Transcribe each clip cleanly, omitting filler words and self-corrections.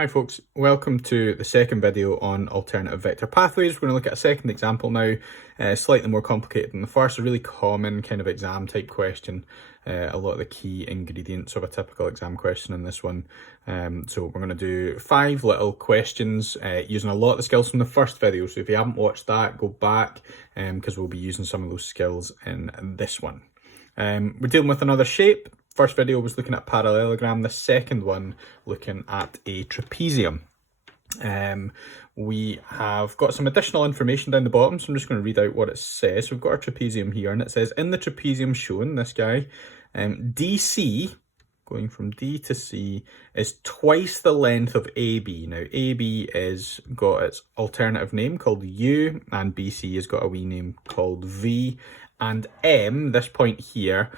Hi folks, welcome to the second video on alternative vector pathways. We're going to look at a second example now, slightly more complicated than the first, a really common kind of exam type question, a lot of the key ingredients of a typical exam question in this one. So we're going to do 5 little questions using a lot of the skills from the first video. So if you haven't watched that, go back because we'll be using some of those skills in this one. We're dealing with another shape. First video was looking at parallelogram, the second one looking at a trapezium. We have got some additional information down the bottom, so I'm just going to read out what it says. So we've got our trapezium here, and it says, in the trapezium shown, this guy, DC, going from D to C, is twice the length of AB. Now, AB is got its alternative name called U, and BC has got a wee name called V. And M, this point here,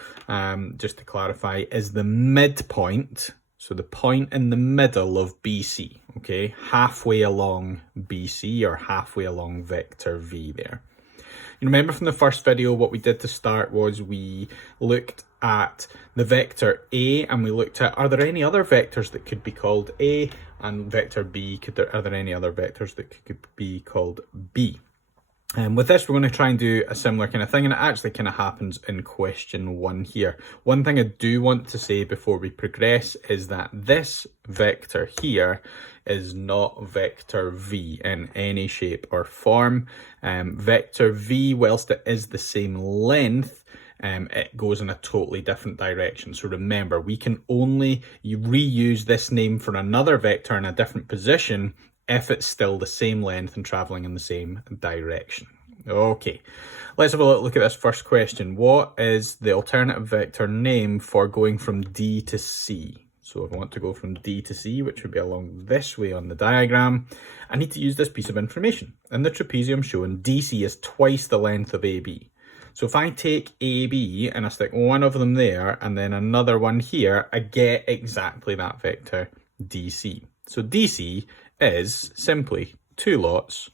just to clarify, is the midpoint. So the point in the middle of BC, okay? Halfway along BC or halfway along vector V there. You remember from the first video, what we did to start was we looked at the vector A and we looked at, are there any other vectors that could be called A? And vector B, are there any other vectors that could be called B? With this, we're going to try and do a similar kind of thing, and it actually kind of happens in question 1 here. One thing I do want to say before we progress is that this vector here is not vector V in any shape or form. Vector V, whilst it is the same length, it goes in a totally different direction. So remember, we can only reuse this name for another vector in a different position if it's still the same length and travelling in the same direction. Okay, let's have a look at this first question. What is the alternative vector name for going from D to C? So if I want to go from D to C, which would be along this way on the diagram, I need to use this piece of information. In the trapezium shown, DC is twice the length of AB. So if I take AB and I stick one of them there and then another one here, I get exactly that vector DC. So DC is simply 2 lots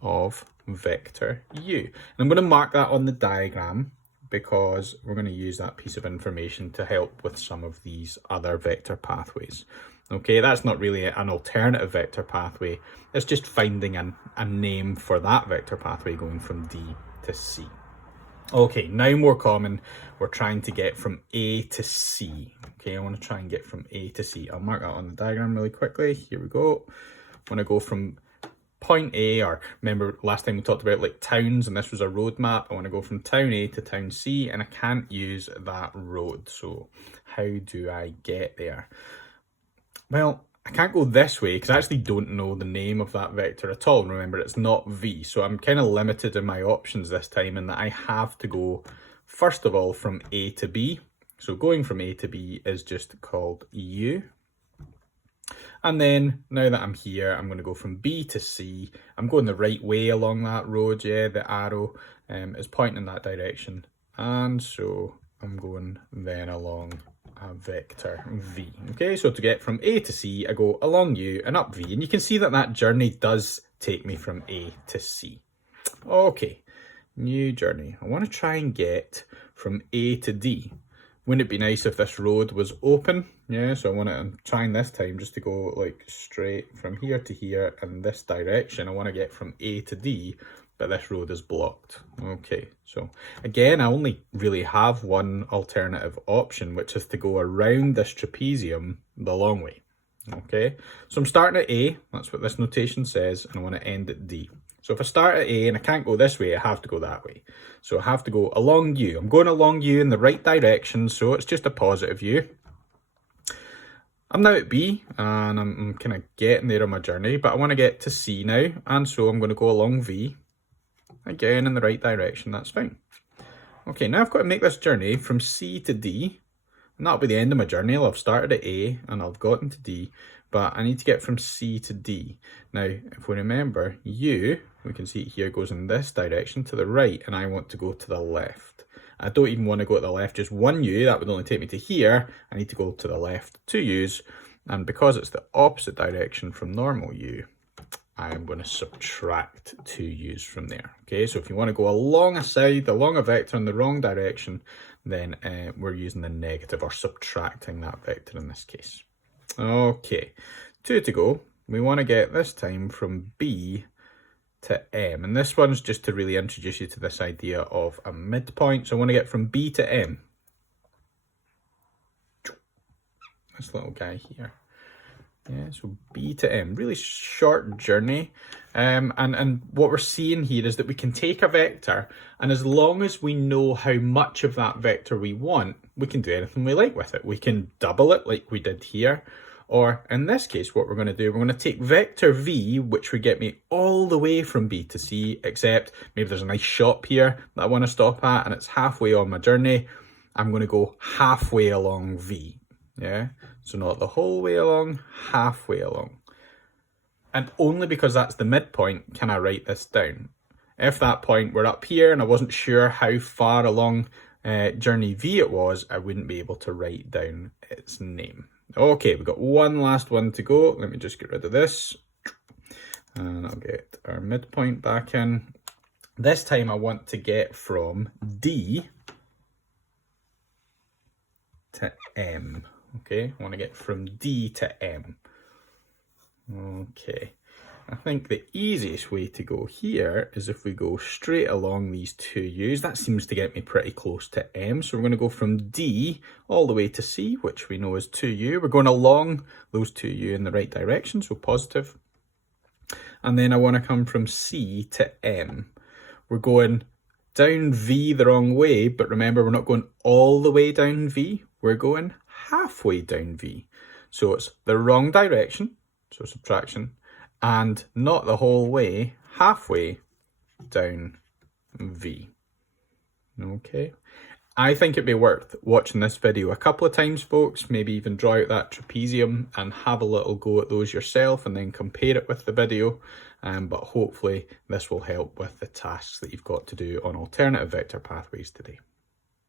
of vector U. And I'm going to mark that on the diagram because we're going to use that piece of information to help with some of these other vector pathways. Okay, that's not really an alternative vector pathway. It's just finding a name for that vector pathway going from D to C. Okay, now more common, we're trying to get from A to C. Okay, I want to try and get from A to C. I'll mark that on the diagram really quickly. Here we go. I want to go from point A, or remember last time we talked about like towns and this was a road map. I want to go from town A to town C and I can't use that road. So how do I get there? Well, I can't go this way because I actually don't know the name of that vector at all. Remember, it's not V. So I'm kind of limited in my options this time in that I have to go, first of all, from A to B. So going from A to B is just called U. And then now that I'm here, I'm going to go from B to C. I'm going the right way along that road. Yeah, the arrow is pointing in that direction. And so I'm going then along a vector V. Okay, so to get from A to C, I go along U and up V. And you can see that that journey does take me from A to C. Okay, new journey. I want to try and get from A to D. Wouldn't it be nice if this road was open? Yeah, so I'm trying this time just to go like straight from here to here in this direction. I want to get from A to D, but this road is blocked. Okay, so again, I only really have one alternative option, which is to go around this trapezium the long way. Okay, so I'm starting at A, that's what this notation says, and I want to end at D. So if I start at A and I can't go this way, I have to go that way. So I have to go along U. I'm going along U in the right direction, so it's just a positive U. I'm now at B, and I'm kind of getting there on my journey, but I want to get to C now, and so I'm going to go along V. Again, in the right direction, that's fine. Okay, now I've got to make this journey from C to D, and that'll be the end of my journey. I'll have started at A, and I've gotten to D, but I need to get from C to D. Now, if we remember, U, we can see it here, goes in this direction to the right, and I want to go to the left. I don't even want to go to the left, just one U, that would only take me to here. I need to go to the left 2 U's, and because it's the opposite direction from normal U, I am going to subtract 2 U's from there. Okay, so if you want to go along a side, along a vector in the wrong direction, then we're using the negative or subtracting that vector in this case. Okay, 2 to go. We want to get this time from B to M. And this one's just to really introduce you to this idea of a midpoint. So I want to get from B to M. This little guy here. Yeah, so B to M, really short journey. And what we're seeing here is that we can take a vector, and as long as we know how much of that vector we want, we can do anything we like with it. We can double it like we did here. Or in this case, what we're going to do, we're going to take vector V, which would get me all the way from B to C, except maybe there's a nice shop here that I want to stop at, and it's halfway on my journey. I'm going to go halfway along V. Yeah, so not the whole way along, halfway along. And only because that's the midpoint can I write this down. If that point were up here and I wasn't sure how far along journey V it was, I wouldn't be able to write down its name. Okay, we've got one last one to go. Let me just get rid of this. And I'll get our midpoint back in. This time I want to get from D to M. Okay, I want to get from D to M. Okay, I think the easiest way to go here is if we go straight along these two U's. That seems to get me pretty close to M. So we're going to go from D all the way to C, which we know is 2U. We're going along those 2U in the right direction, so positive. And then I want to come from C to M. We're going down V the wrong way, but remember, we're not going all the way down V. We're going halfway down V. So it's the wrong direction, so subtraction, and not the whole way, halfway down V. Okay. I think it'd be worth watching this video a couple of times, folks. Maybe even draw out that trapezium and have a little go at those yourself and then compare it with the video. But hopefully this will help with the tasks that you've got to do on alternative vector pathways today.